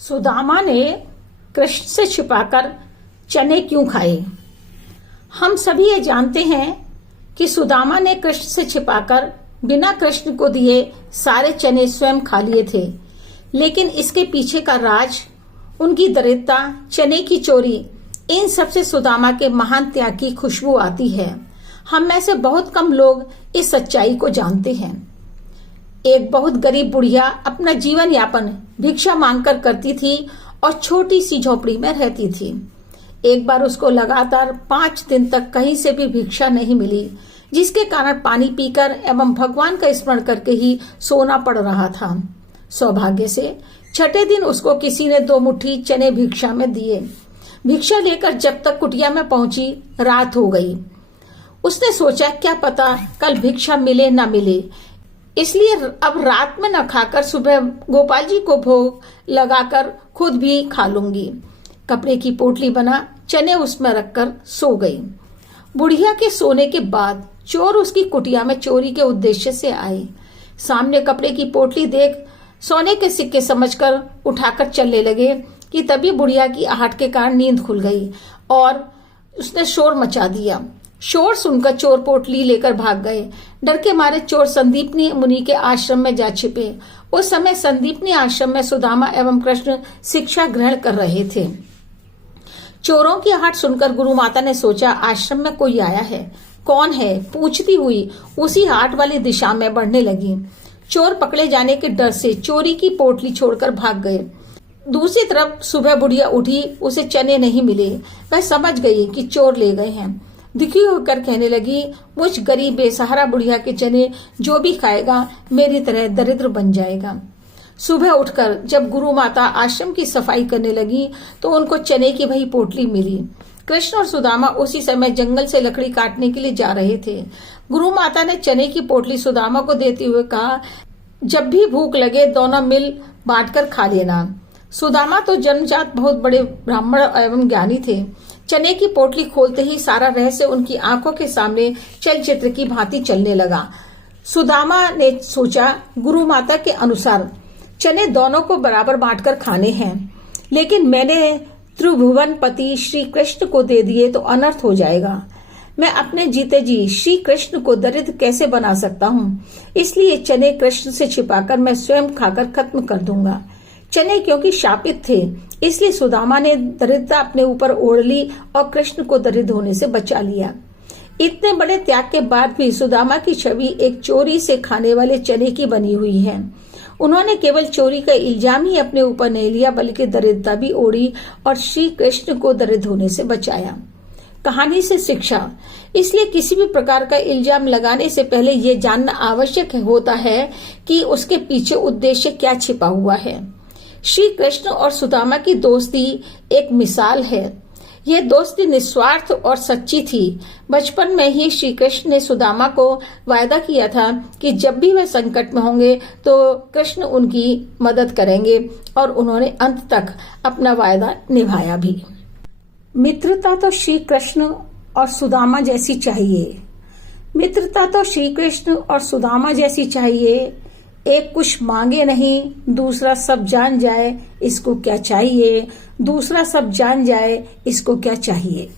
सुदामा ने कृष्ण से छिपाकर चने क्यों खाए? हम सभी ये जानते हैं कि सुदामा ने कृष्ण से छिपाकर बिना कृष्ण को दिए सारे चने स्वयं खा लिए थे, लेकिन इसके पीछे का राज, उनकी दरिद्रता, चने की चोरी, इन सब से सुदामा के महान त्याग की खुशबू आती है। हम में से बहुत कम लोग इस सच्चाई को जानते हैं। एक बहुत गरीब बुढ़िया अपना जीवन यापन भिक्षा मांगकर करती थी और छोटी सी झोपड़ी में रहती थी। एक बार उसको लगातार 5 दिन तक कहीं से भी भिक्षा नहीं मिली, जिसके कारण पानी पीकर एवं भगवान का स्मरण करके ही सोना पड़ रहा था। सौभाग्य से छठे दिन उसको किसी ने 2 मुट्ठी चने भिक्षा में दिए। भिक्षा लेकर जब तक कुटिया में पहुंची, रात हो गई। उसने सोचा क्या पता कल भिक्षा मिले न मिले, इसलिए अब रात में न खाकर सुबह गोपाल जी को भोग लगाकर खुद भी खा लूंगी। कपड़े की पोटली बना चने उसमें रखकर सो गई। बुढ़िया के सोने के बाद चोर उसकी कुटिया में चोरी के उद्देश्य से आए। सामने कपड़े की पोटली देख सोने के सिक्के समझकर उठाकर चलने लगे कि तभी बुढ़िया की आहट के कारण नींद खुल गई और उसने शोर मचा दिया। शोर सुनकर चोर पोटली लेकर भाग गए। डर के मारे चोर संदीपनी मुनि के आश्रम में जा छिपे। उस समय संदीपनी आश्रम में सुदामा एवं कृष्ण शिक्षा ग्रहण कर रहे थे। चोरों की आहट सुनकर गुरु माता ने सोचा आश्रम में कोई आया है, कौन है? पूछती हुई उसी आहट वाली दिशा में बढ़ने लगी। चोर पकड़े जाने के डर से चोरी की पोटली छोड़कर भाग गए। दूसरी तरफ सुबह बुढ़िया उठी, उसे चने नहीं मिले। वह समझ गई कि चोर ले गए हैं। दुखी होकर कहने लगी, मुझ गरीब बेसहारा बुढ़िया के चने जो भी खाएगा मेरी तरह दरिद्र बन जाएगा। सुबह उठकर जब गुरु माता आश्रम की सफाई करने लगी तो उनको चने की वही पोटली मिली। कृष्ण और सुदामा उसी समय जंगल से लकड़ी काटने के लिए जा रहे थे। गुरु माता ने चने की पोटली सुदामा को देते हुए कहा, जब भी भूख लगे दोनों मिल बांटकर खा लेना। सुदामा तो जन्मजात बहुत बड़े ब्राह्मण एवं ज्ञानी थे। चने की पोटली खोलते ही सारा रहस्य उनकी आंखों के सामने चलचित्र की भांति चलने लगा। सुदामा ने सोचा, गुरु माता के अनुसार चने दोनों को बराबर बांटकर खाने हैं, लेकिन मैंने त्रिभुवन पति श्री कृष्ण को दे दिए तो अनर्थ हो जाएगा। मैं अपने जीते जी श्री कृष्ण को दरिद्र कैसे बना सकता हूँ? इसलिए चने कृष्ण से छिपाकर मैं स्वयं खाकर खत्म कर दूंगा। चने क्योंकि शापित थे, इसलिए सुदामा ने दरिद्रता अपने ऊपर ओढ़ ली और कृष्ण को दरिद्र होने से बचा लिया। इतने बड़े त्याग के बाद भी सुदामा की छवि एक चोरी से खाने वाले चने की बनी हुई है। उन्होंने केवल चोरी का इल्जाम ही अपने ऊपर नहीं लिया, बल्कि दरिद्रता भी ओढ़ी और श्री कृष्ण को दरिद्र होने से बचाया। कहानी से शिक्षा, इसलिए किसी भी प्रकार का इल्जाम लगाने से पहले ये जानना आवश्यक होता है कि उसके पीछे उद्देश्य क्या छिपा हुआ है। श्री कृष्ण और सुदामा की दोस्ती एक मिसाल है। यह दोस्ती निस्वार्थ और सच्ची थी। बचपन में ही श्री कृष्ण ने सुदामा को वायदा किया था कि जब भी वह संकट में होंगे तो कृष्ण उनकी मदद करेंगे, और उन्होंने अंत तक अपना वायदा निभाया भी। मित्रता तो श्री कृष्ण और सुदामा जैसी चाहिए। मित्रता तो श्री कृष्ण और सुदामा जैसी चाहिए। एक कुछ मांगे नहीं, दूसरा सब जान जाए इसको क्या चाहिए। दूसरा सब जान जाए इसको क्या चाहिए।